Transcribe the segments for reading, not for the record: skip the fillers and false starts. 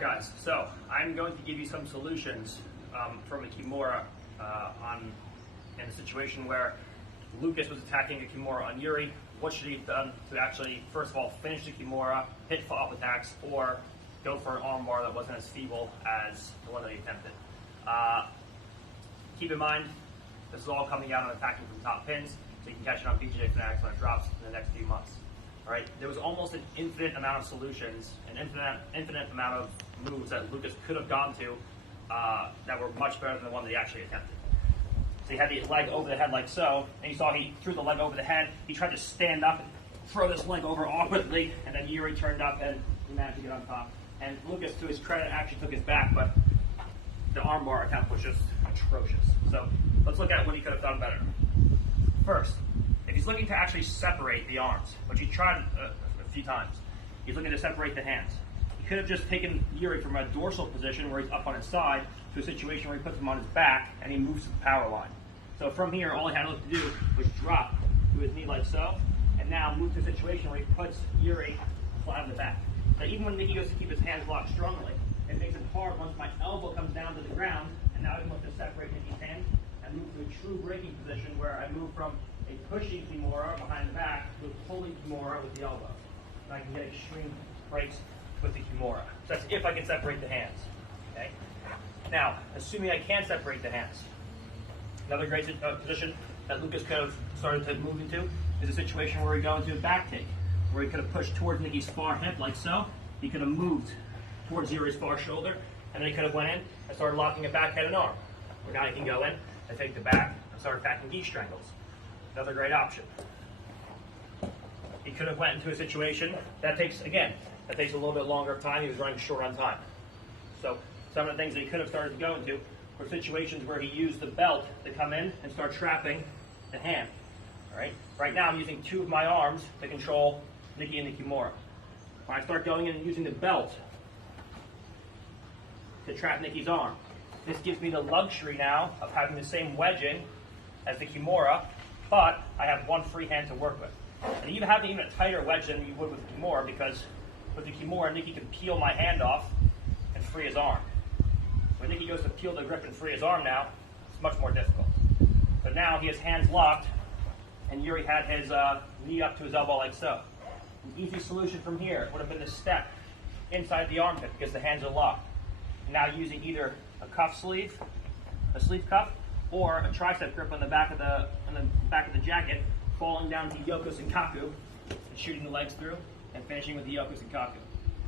Alright guys, so I'm going to give you some solutions from a Kimura in a situation where Lucas was attacking a Kimura on Yuri. What should he have done to actually, first of all, finish the Kimura, hit follow-up attacks, or go for an armbar that wasn't as feeble as the one that he attempted? Keep in mind, this is all coming out on attacking from top pins, so you can catch it on BJJ Fanatics when it drops in the next few months. All right, there was almost an infinite amount of solutions, an infinite amount of moves that Lucas could have gone to that were much better than the one that he actually attempted. So he had the leg over the head like so, and you saw he threw the leg over the head. He tried to stand up and throw this leg over awkwardly, and then Yuri turned up and he managed to get on top. And Lucas, to his credit, actually took his back, but the armbar attempt was just atrocious. So let's look at what he could have done better. First, if he's looking to actually separate the arms, which he tried a few times, he's looking to separate the hands. He could have just taken Yuri from a dorsal position where he's up on his side to a situation where he puts him on his back and he moves to the power line. So from here, all he had to do was drop to his knee like so, and now move to a situation where he puts Yuri flat on the back. Now even when Mickey goes to keep his hands locked strongly, it makes it hard once my elbow comes down to the ground, and now I can look to separate Mickey's hands and move to a true breaking position where I move from a pushing Kimura behind the back to a pulling Kimura with the elbow. And I can get extreme breaks with the Kimura. So that's if I can separate the hands. Okay. Now, assuming I can separate the hands, another great position that Lucas could have started to move into is a situation where we go into a back take, where he could have pushed towards Nicky's far hip like so. He could have moved towards Yuri's far shoulder, and then he could have went in and started locking a back head and arm. Where now he can go in and take the back and start attacking gi strangles. Another great option. He could have went into a situation that takes a little bit longer of time. He was running short on time. So some of the things that he could have started to go into were situations where he used the belt to come in and start trapping the hand. All right. Right now I'm using two of my arms to control Nicky and the Kimura. When I start going in and using the belt to trap Nicky's arm, this gives me the luxury now of having the same wedging as the Kimura, but I have one free hand to work with. And you have even a tighter wedge than you would with the Kimura, because with the Kimura, Nicky can peel my hand off and free his arm. When Nicky goes to peel the grip and free his arm now, it's much more difficult. But now he has hands locked, and Yuri had his knee up to his elbow like so. An easy solution from here would have been to step inside the armpit because the hands are locked. Now using either a cuff sleeve, a sleeve cuff, or a tricep grip on the back of the jacket, falling down to Yoko Sankaku and shooting the legs through and finishing with the Yoko Sankaku.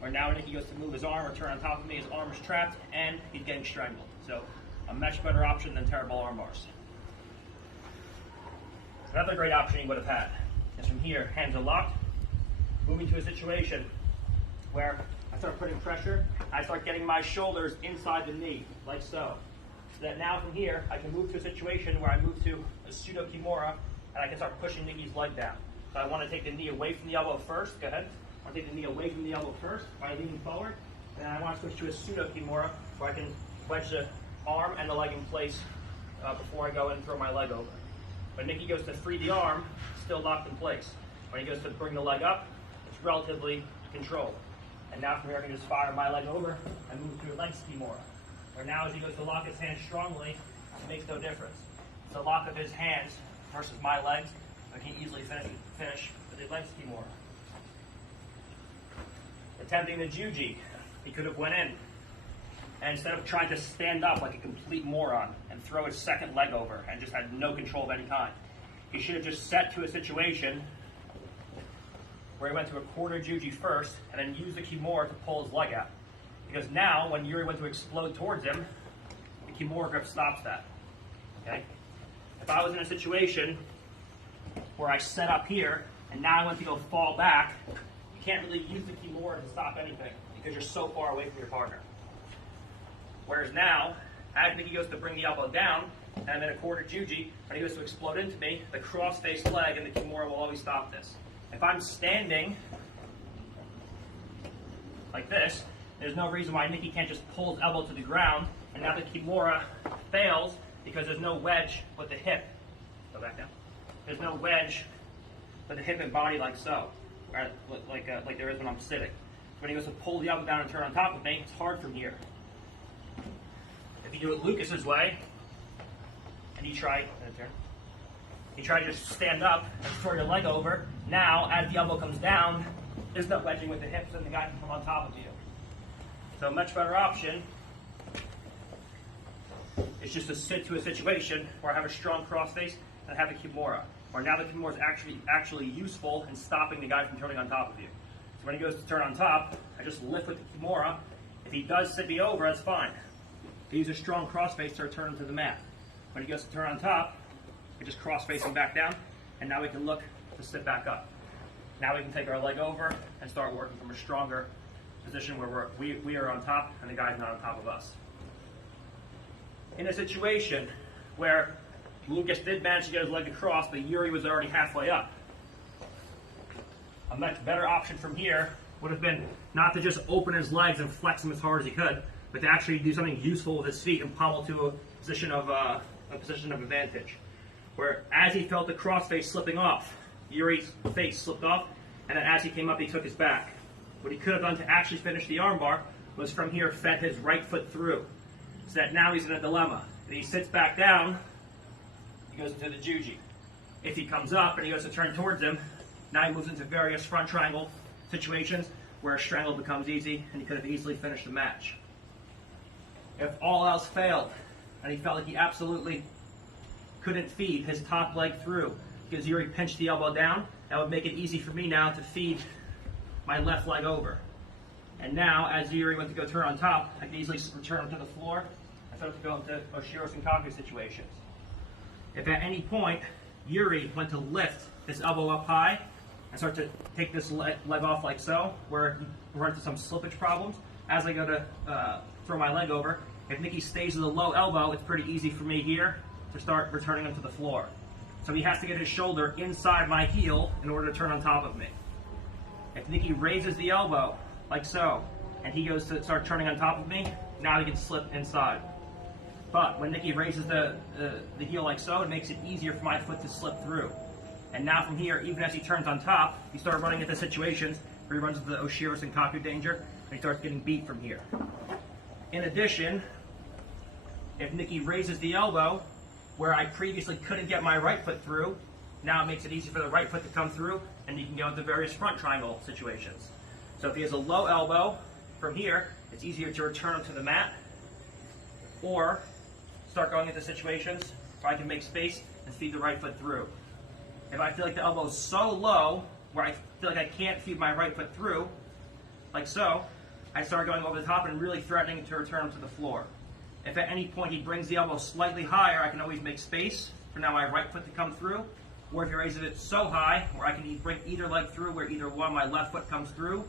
Where now Nicky goes to move his arm or turn on top of me, his arm is trapped and he's getting strangled. So a much better option than terrible arm bars. Another great option he would have had is from here, hands are locked, moving to a situation where I start putting pressure, I start getting my shoulders inside the knee, like so. So that now from here, I can move to a situation where I move to a pseudo Kimura, and I can start pushing Nicky's leg down. So I want to take the knee away from the elbow first, go ahead. I want to take the knee away from the elbow first by leaning forward, and then I want to switch to a pseudo Kimura where I can wedge the arm and the leg in place before I go in and throw my leg over. When Nicky goes to free the arm, it's still locked in place. When he goes to bring the leg up, it's relatively controlled. And now from here I can just fire my leg over and move to a legs Kimura. Where now as he goes to lock his hands strongly, it makes no difference. It's the lock of his hands versus my legs, I can easily finish with his legs Kimura. Attempting the Juji, he could have went in, and instead of trying to stand up like a complete moron and throw his second leg over and just had no control of any kind, he should have just set to a situation where he went to a quarter Juji first and then used the Kimura to pull his leg out. Because now, when Yuri went to explode towards him, the Kimura grip stops that. Okay? If I was in a situation where I set up here and now I went to go fall back, you can't really use the Kimura to stop anything because you're so far away from your partner. Whereas now, as Nicky goes to bring the elbow down, and I'm in a quarter Juji, when he goes to explode into me, the cross-faced leg and the Kimura will always stop this. If I'm standing like this, there's no reason why Nicky can't just pull his elbow to the ground, and now the Kimura fails because there's no wedge with the hip. Go back down. There's no wedge with the hip and body like so, or like there is when I'm sitting. when he goes to pull the elbow down and turn on top of me, it's hard from here. If you do it Lucas's way, and you try to just stand up and throw your leg over, now as the elbow comes down, there's no wedging with the hips and the guy can come on top of you. So a much better option is just to sit to a situation where I have a strong crossface and I have a Kimura. Where now the Kimura is actually useful in stopping the guy from turning on top of you. So when he goes to turn on top, I just lift with the Kimura. If he does sit me over, that's fine. I use a strong crossface to return him to the mat. When he goes to turn on top, I just crossface him back down, and now we can look to sit back up. Now we can take our leg over and start working from a stronger position where we are on top and the guy's not on top of us. In a situation where Lucas did manage to get his leg across, but Yuri was already halfway up, a much better option from here would have been not to just open his legs and flex them as hard as he could, but to actually do something useful with his feet and pommel to a position of advantage. Where as he felt the crossface slipping off, Yuri's face slipped off, and then as he came up, he took his back. What he could have done to actually finish the armbar was from here fed his right foot through, so that now he's in a dilemma. If he sits back down, he goes into the Juji. If he comes up and he goes to turn towards him, now he moves into various front triangle situations where a strangle becomes easy, and he could have easily finished the match. If all else failed, and he felt like he absolutely couldn't feed his top leg through because Yuri pinched the elbow down, that would make it easy for me now to feed my left leg over. And now, as Yuri went to go turn on top, I can easily return him to the floor and start to go into Oshiro Sankaku situations. If at any point Yuri went to lift this elbow up high and start to take this leg off like so, where we run into some slippage problems, as I go to throw my leg over, if Nicky stays with a low elbow, it's pretty easy for me here to start returning him to the floor. So he has to get his shoulder inside my heel in order to turn on top of me. If Nicky raises the elbow, like so, and he goes to start turning on top of me, now he can slip inside. But when Nicky raises the heel like so, it makes it easier for my foot to slip through. And now from here, even as he turns on top, he starts running into situations where he runs into the Oshiro Sankaku danger, and he starts getting beat from here. In addition, if Nicky raises the elbow, where I previously couldn't get my right foot through, now it makes it easy for the right foot to come through, and you can go into various front triangle situations. So if he has a low elbow, from here, it's easier to return him to the mat, or start going into situations where I can make space and feed the right foot through. If I feel like the elbow is so low, where I feel like I can't feed my right foot through, like so, I start going over the top and really threatening to return him to the floor. If at any point he brings the elbow slightly higher, I can always make space for now my right foot to come through. Or if he raises it so high, where I can bring either leg through, where either one, my left foot comes through,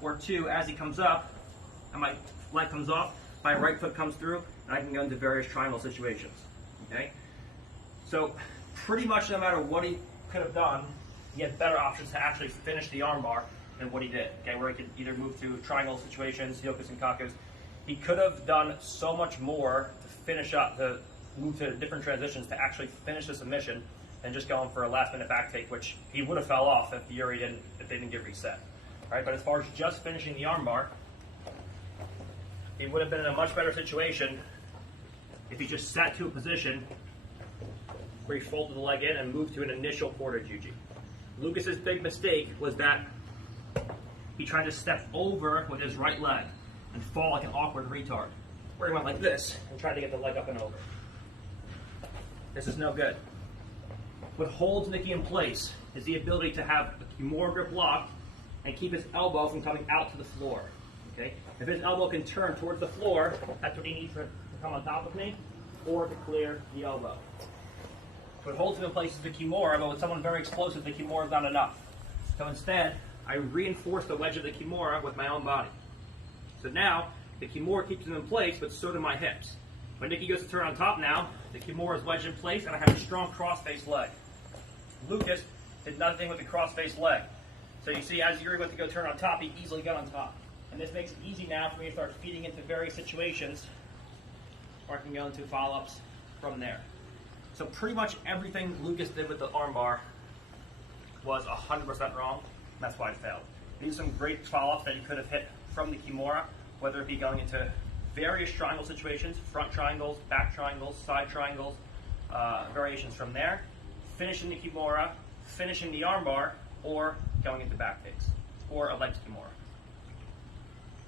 or two, as he comes up and my leg comes off, my right foot comes through, and I can go into various triangle situations. Okay? So pretty much no matter what he could have done, he had better options to actually finish the armbar than what he did. Okay, where he could either move to triangle situations, Yokas and Kakus. He could have done so much more to finish up, to move to different transitions to actually finish the submission than just going for a last minute back take, which he would have fell off if they didn't get reset. All right, but as far as just finishing the armbar, he would have been in a much better situation if he just sat to a position where he folded the leg in and moved to an initial quarter Juji. Lucas's big mistake was that he tried to step over with his right leg and fall like an awkward retard, where he went like this and tried to get the leg up and over. This is no good. What holds Nicky in place is the ability to have a Kimura grip locked and keep his elbow from coming out to the floor. Okay? If his elbow can turn towards the floor, that's what he needs to come on top of me, or to clear the elbow. What holds him in place is the Kimura, but with someone very explosive, the Kimura is not enough. So instead, I reinforce the wedge of the Kimura with my own body. So now, the Kimura keeps him in place, but so do my hips. When Nicky goes to turn on top now, the Kimura is wedged in place, and I have a strong cross-face leg. Lucas did nothing with the cross-face leg. So you see, as Yuri went to go turn on top, he easily got on top. And this makes it easy now for me to start feeding into various situations, or I can go into follow-ups from there. So pretty much everything Lucas did with the armbar was 100% wrong. That's why it failed. These are some great follow-ups that you could have hit from the Kimura, whether it be going into various triangle situations, front triangles, back triangles, side triangles, variations from there, finishing the Kimura, finishing the armbar, or going into back takes, or a legs Kimura.